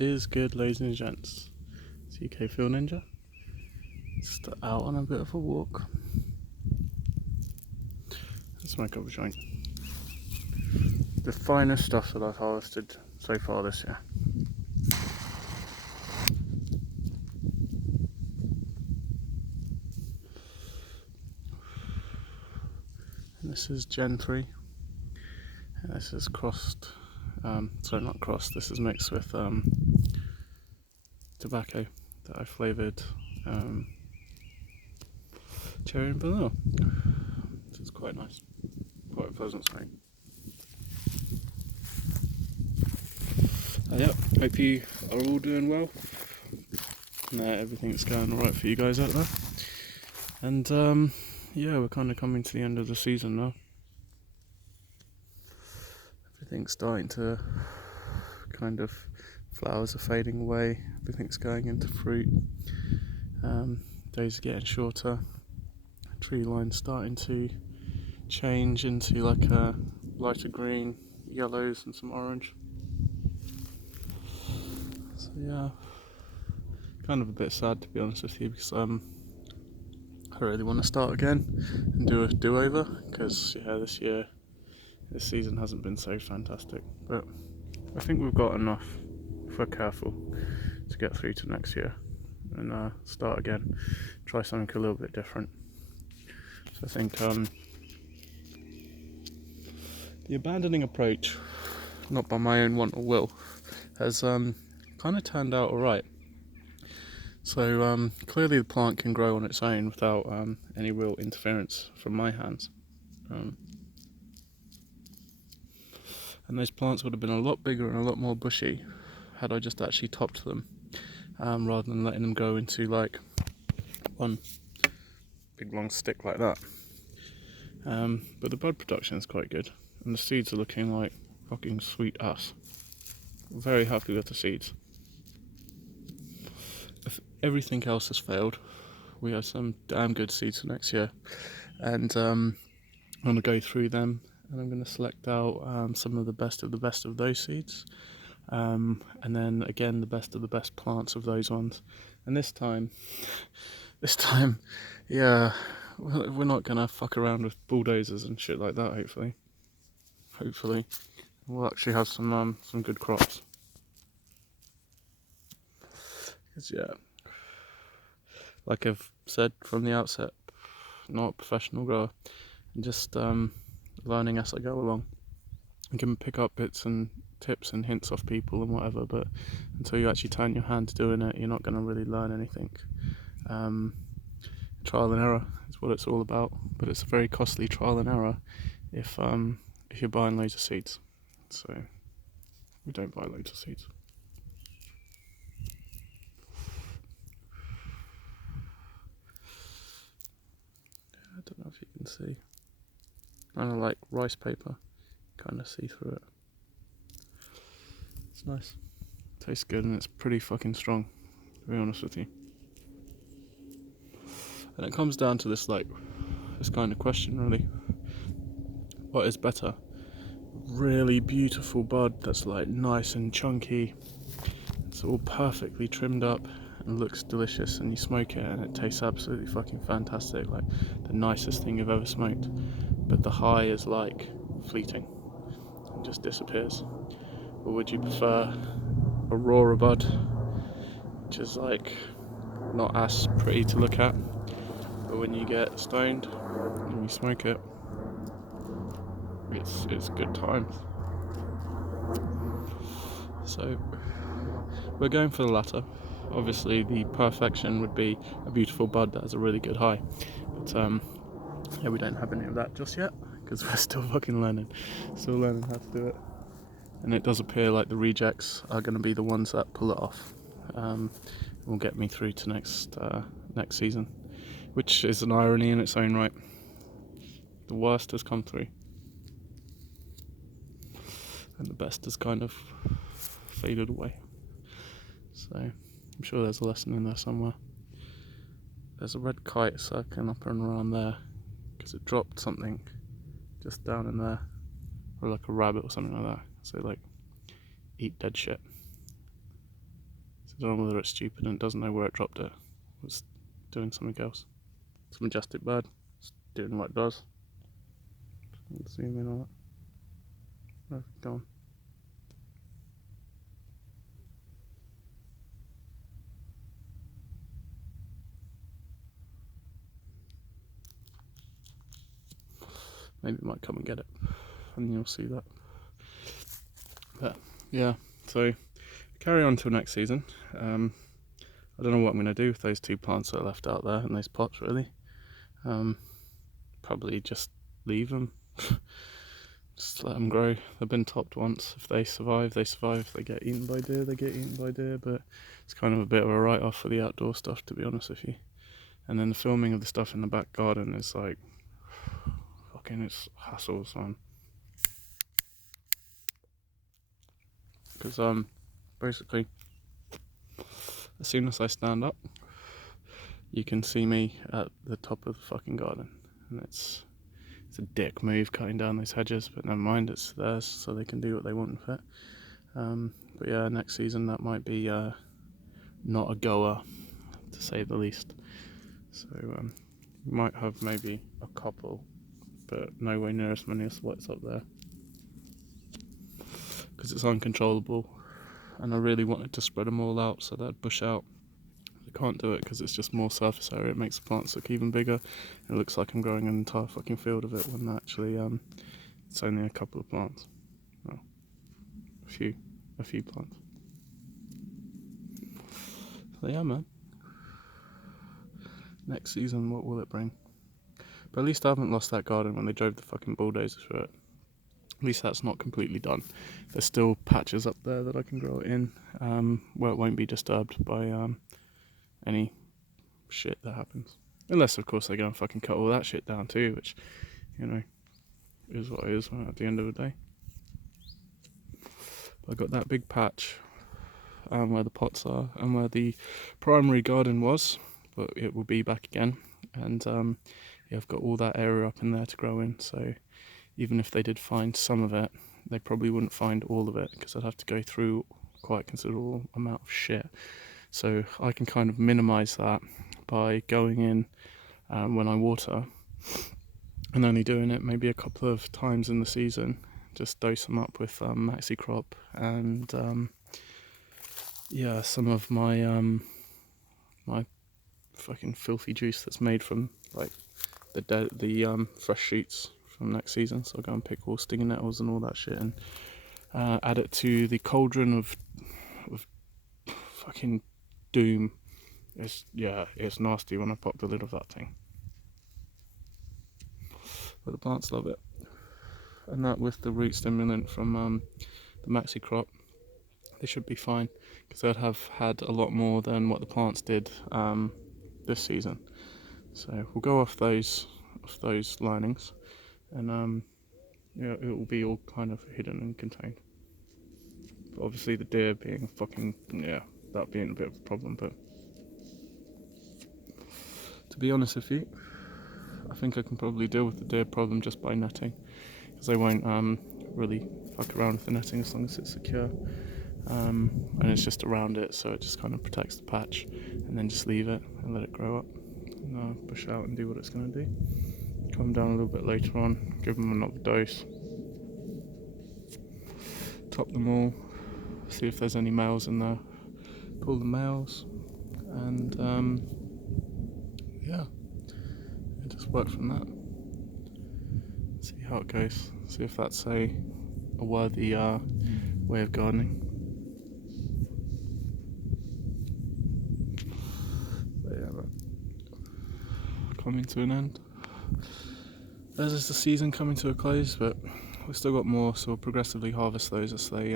is good, ladies and gents? It's UK Field Ninja. Just out on a bit of a walk. Let's smoke up a joint. The finest stuff that I've harvested so far this year. And this is Gen 3. And this is crossed, sorry, not crossed, this is mixed with tobacco that I flavoured cherry and vanilla. This is quite nice, quite a pleasant smoke. Yep, hope you are all doing well. Everything's going alright for you guys out there. And yeah, we're kind of coming to the end of the season now. Everything's starting to kind of, flowers are fading away, everything's going into fruit, days are getting shorter, tree line's starting to change into like a lighter green, yellows and some orange. So yeah, kind of a bit sad to be honest with you, because I really want to start again and do a do-over, because yeah, this season hasn't been so fantastic, but I think we've got enough, if we're careful, to get through to next year and start again, try something a little bit different. So I think the abandoning approach, not by my own want or will, has kind of turned out alright. So clearly the plant can grow on its own without any real interference from my hands. And those plants would have been a lot bigger and a lot more bushy had I just actually topped them, rather than letting them go into like one big long stick like that. But the bud production is quite good, and the seeds are looking like fucking sweet ass. Very happy with the seeds. If everything else has failed, we have some damn good seeds for next year, and I'm going to go through them and I'm going to select out some of the best of those seeds, and then again the best of the best plants of those ones. And this time, yeah, we're not going to fuck around with bulldozers and shit like that. Hopefully we'll actually have some good crops. Because yeah, like I've said from the outset, not a professional grower, and just learning as I go along. You can pick up bits and tips and hints off people and whatever, but until you actually turn your hand to doing it, you're not going to really learn anything. Trial and error is what it's all about, but it's a very costly trial and error if you're buying loads of seeds. So we don't buy loads of seeds. I don't know if you can see. Kind of like rice paper, kind of see through it. It's nice. Tastes good, and it's pretty fucking strong, to be honest with you. And it comes down to this kind of question really. What is better? Really beautiful bud that's like nice and chunky. It's all perfectly trimmed up and looks delicious, and you smoke it and it tastes absolutely fucking fantastic, like the nicest thing you've ever smoked. But the high is like fleeting and just disappears. Or would you prefer a rawer bud, which is like not as pretty to look at, but when you get stoned and you smoke it, it's good times. So we're going for the latter. Obviously the perfection would be a beautiful bud that has a really good high, but yeah, we don't have any of that just yet, because we're still fucking learning how to do it. And it does appear like the rejects are going to be the ones that pull it off, will get me through to next season, which is an irony in its own right. The worst has come through, and the best has kind of faded away. So I'm sure there's a lesson in there somewhere. There's a red kite circling up and around there because it dropped something just down in there, or like a rabbit or something like that. So like, eat dead shit. I don't know whether it's stupid and it doesn't know where it dropped it. It's doing something else. It's a majestic bird. It's doing what it does. Let's zoom in on it. Where's it gone? Maybe it might come and get it, and you'll see that. But yeah, so carry on till next season. I don't know what I'm going to do with those 2 plants that are left out there in those pots, really. Probably just leave them. Just let them grow. They've been topped once. If they survive, they survive. If they get eaten by deer, they get eaten by deer. But it's kind of a bit of a write-off for the outdoor stuff, to be honest with you. And then the filming of the stuff in the back garden is like, fucking, it's hassles, man. Because basically, as soon as I stand up, you can see me at the top of the fucking garden, and it's a dick move cutting down those hedges, but never mind, it's theirs, so they can do what they want with it. But yeah, next season that might be not a goer, to say the least. So you might have maybe a couple, but nowhere near as many as what's up there, because it's uncontrollable, and I really wanted to spread them all out so they'd bush out. I can't do it because it's just more surface area. It makes the plants look even bigger. It looks like I'm growing an entire fucking field of it when actually it's only a couple of plants. Well, a few plants. So yeah, man. Next season, what will it bring? But at least I haven't lost that garden when they drove the fucking bulldozers through it. At least that's not completely done. There's still patches up there that I can grow it in, where it won't be disturbed by any shit that happens. Unless, of course, they go and fucking cut all that shit down too, which, you know, is what it is at the end of the day. But I got that big patch where the pots are and where the primary garden was, but it will be back again. And yeah, I've got all that area up in there to grow in, so even if they did find some of it, they probably wouldn't find all of it, because I'd have to go through quite a considerable amount of shit. So I can kind of minimise that by going in when I water and only doing it maybe a couple of times in the season. Just dose them up with maxi crop and yeah, some of my my fucking filthy juice that's made from like the fresh shoots from next season. So I'll go and pick all stinging nettles and all that shit and add it to the cauldron of fucking doom. It's nasty when I pop the lid of that thing, but the plants love it. And that with the root stimulant from the maxi crop, they should be fine, because they'd have had a lot more than what the plants did this season. So we'll go off those linings, and yeah, it will be all kind of hidden and contained. But obviously the deer being fucking, yeah, that being a bit of a problem. But to be honest with you, I think I can probably deal with the deer problem just by netting, because they won't really fuck around with the netting as long as it's secure, and it's just around it, so it just kind of protects the patch, and then just leave it and let it grow up and push out and do what it's going to do. Come down a little bit later on, give them another dose, top them all, see if there's any males in there, pull the males, and yeah, just work from that. See how it goes. See if that's a worthy way of gardening. But yeah, but coming to an end. As is the season coming to a close, but we've still got more, so we'll progressively harvest those as they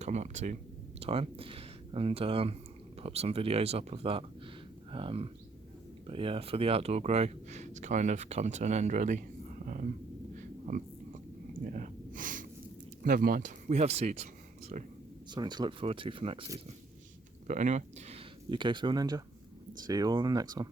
come up to time, and put some videos up of that. But yeah, for the outdoor grow, it's kind of come to an end really. Yeah, never mind. We have seeds, so something to look forward to for next season. But anyway, UK Field Ninja. See you all in the next one.